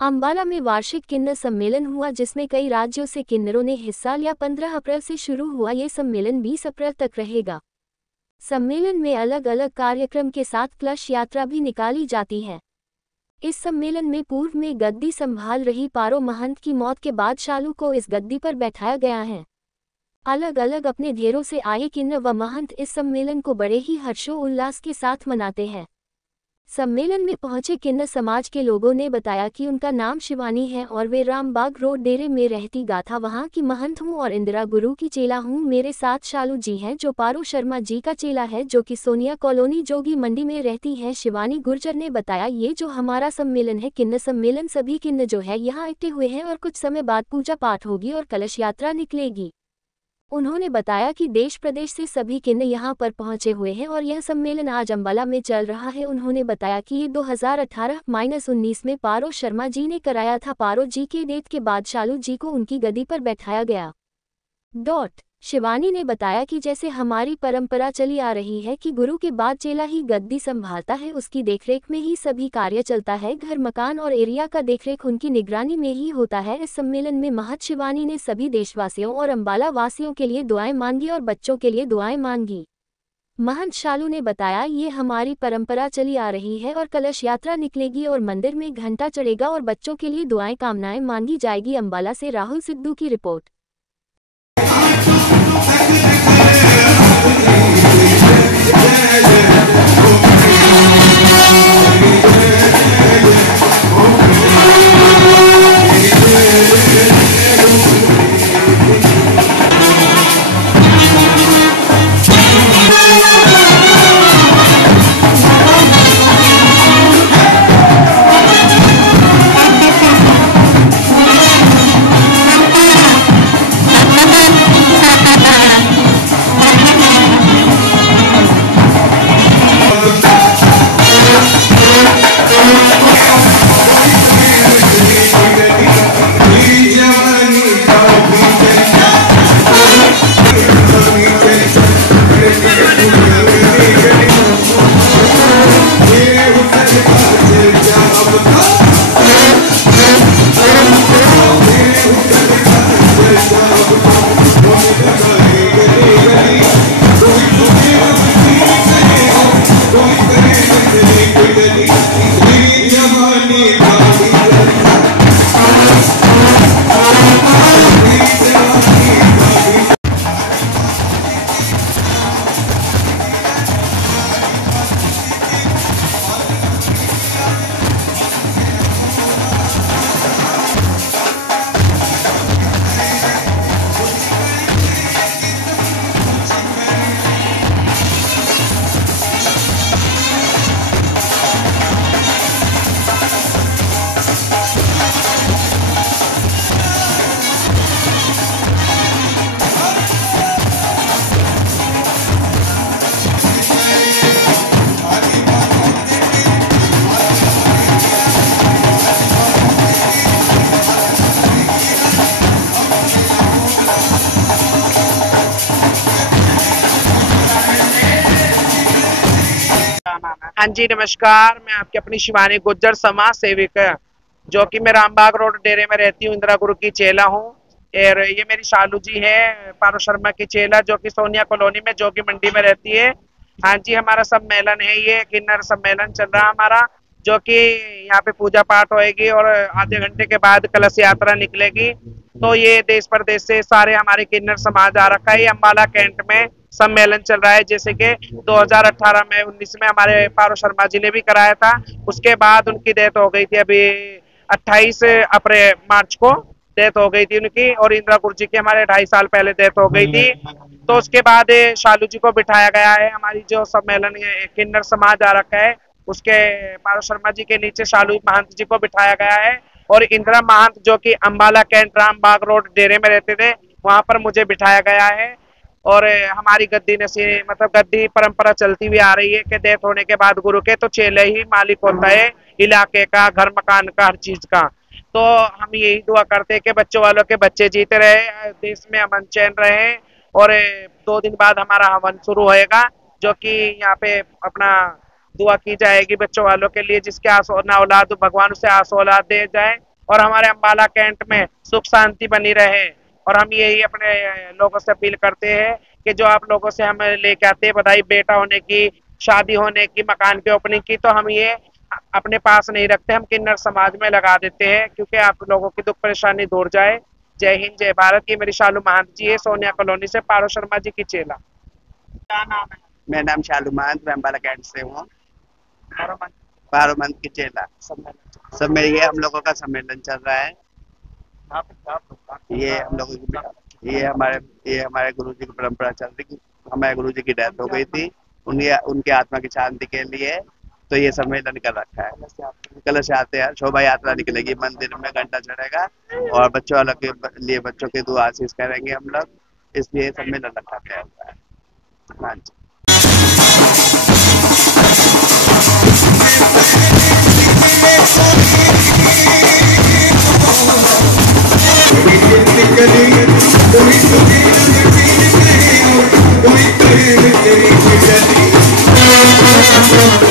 अंबाला में वार्षिक किन्नर सम्मेलन हुआ जिसमें कई राज्यों से किन्नरों ने हिस्सा लिया। 15 अप्रैल से शुरू हुआ ये सम्मेलन 20 अप्रैल तक रहेगा। सम्मेलन में अलग अलग कार्यक्रम के साथ कलश यात्रा भी निकाली जाती है। इस सम्मेलन में पूर्व में गद्दी संभाल रही पारो महंत की मौत के बाद शालू को इस गद्दी पर बैठाया गया है। अलग अलग अपने ढेरों से आए किन्नर व महंत इस सम्मेलन को बड़े ही हर्षोल्लास के साथ मनाते हैं। सम्मेलन में पहुंचे किन्नर समाज के लोगों ने बताया कि उनका नाम शिवानी है और वे रामबाग रोड डेरे में रहती गाथा वहां की महंत हूं और इंदिरा गुरु की चेला हूं। मेरे साथ शालू जी हैं जो पारो शर्मा जी का चेला है जो कि सोनिया कॉलोनी जोगी मंडी में रहती है। शिवानी गुर्जर ने बताया ये जो हमारा सम्मेलन है किन्नर सम्मेलन, सभी किन्नर जो है यहाँ इकट्ठे हुए हैं और कुछ समय बाद पूजा पाठ होगी और कलश यात्रा निकलेगी। उन्होंने बताया कि देश प्रदेश से सभी किन्नर यहां पर पहुंचे हुए हैं और यह सम्मेलन आज अंबाला में चल रहा है। उन्होंने बताया कि ये 2018-19 में पारो शर्मा जी ने कराया था। पारो जी के डेथ के बाद शालू जी को उनकी गद्दी पर बैठाया गया। शिवानी ने बताया कि जैसे हमारी परंपरा चली आ रही है कि गुरु के बाद चेला ही गद्दी संभालता है, उसकी देखरेख में ही सभी कार्य चलता है। घर मकान और एरिया का देखरेख उनकी निगरानी में ही होता है। इस सम्मेलन में महंत शिवानी ने सभी देशवासियों और अंबाला वासियों के लिए दुआएं मांगी और बच्चों के लिए दुआएं मांगी। महंत शालू ने बताया ये हमारी परंपरा चली आ रही है और कलश यात्रा निकलेगी और मंदिर में घंटा चढ़ेगा और बच्चों के लिए दुआएं कामनाएं मांगी जाएगी। अंबाला से राहुल सिद्धू की रिपोर्ट। हाँ जी नमस्कार, मैं आपकी अपनी शिवानी गुर्जर समाज सेविका जो कि मैं रामबाग रोड डेरे में रहती हूँ, इंदिरा गुरु की चेला हूँ। और ये मेरी शालू जी है पारो शर्मा की चेला जो कि सोनिया कॉलोनी में जोगी मंडी में रहती है। हाँ जी, हमारा सम्मेलन है, ये किन्नर सम्मेलन चल रहा है हमारा, जो कि यहाँ पे पूजा पाठ होएगी और आधे घंटे के बाद कलश यात्रा निकलेगी। तो ये देश प्रदेश से सारे हमारे किन्नर समाज आ रखा है। ये अंबाला कैंट में सम्मेलन चल रहा है, जैसे कि 2018 में 19 में हमारे पारो शर्मा जी ने भी कराया था। उसके बाद उनकी डेथ हो गई थी, अभी 28 अप्रैल मार्च को डेथ हो गई थी उनकी, और इंदिरा गुरु जी की हमारे 2.5 साल पहले डेथ हो गई थी। तो उसके बाद शालू जी को बिठाया गया है। हमारी जो सम्मेलन किन्नर समाज आ रखा है उसके पारो शर्मा जी के नीचे शालू महंत जी को बिठाया गया है, और इंदिरा महंत जो कि अंबाला कैंट रामबाग रोड डेरे में रहते थे वहां पर मुझे बिठाया गया है। और हमारी गद्दी मतलब गद्दी परंपरा चलती हुई आ रही है कि डेथ होने के बाद गुरु के तो चेले ही मालिक होता है इलाके का, घर मकान का, हर चीज का। तो हम यही दुआ करते हैं कि बच्चों वालों के बच्चे जीते रहे, देश में अमन चैन रहे। और 2 दिन बाद हमारा हवन शुरू होएगा, जो कि यहाँ पे अपना दुआ की जाएगी बच्चों वालों के लिए, जिसके ना औलाद भगवान उसे आस औलाद दे जाए। और हमारे अम्बाला कैंट में सुख शांति बनी रहे। और हम यही अपने लोगों से अपील करते हैं कि जो आप लोगों से हम लेके आते हैं बधाई, बेटा होने की, शादी होने की, मकान के ओपनिंग की, तो हम ये अपने पास नहीं रखते, हम किन्नर समाज में लगा देते हैं, क्योंकि आप लोगों की दुख परेशानी दूर जाए। जय हिंद, जय भारत। ये मेरी शालू महंत जी है, सोनिया कॉलोनी से, पारो शर्मा जी की चेला। क्या नाम है? मेरा नाम शालू महंत, मैं अम्बाला कैंट से हूँ। पारो महंत पारो महंत की चेला। सब में ये हम लोगों का सम्मेलन चल रहा है। ये हम लोगों की ये हमारे गुरु जी की परंपरा चल रही। हमारे गुरु जी की डेथ हो गई थी, उनके आत्मा की शांति के लिए तो ये सम्मेलन कर रखा है। कलश यात्रा, शोभा यात्रा निकलेगी, मंदिर में घंटा चढ़ेगा और बच्चों वालों के लिए बच्चों की दुआ आशीष करेंगे हम लोग, इसलिए सम्मेलन रखा गया हुआ है। हाँ जी। कोई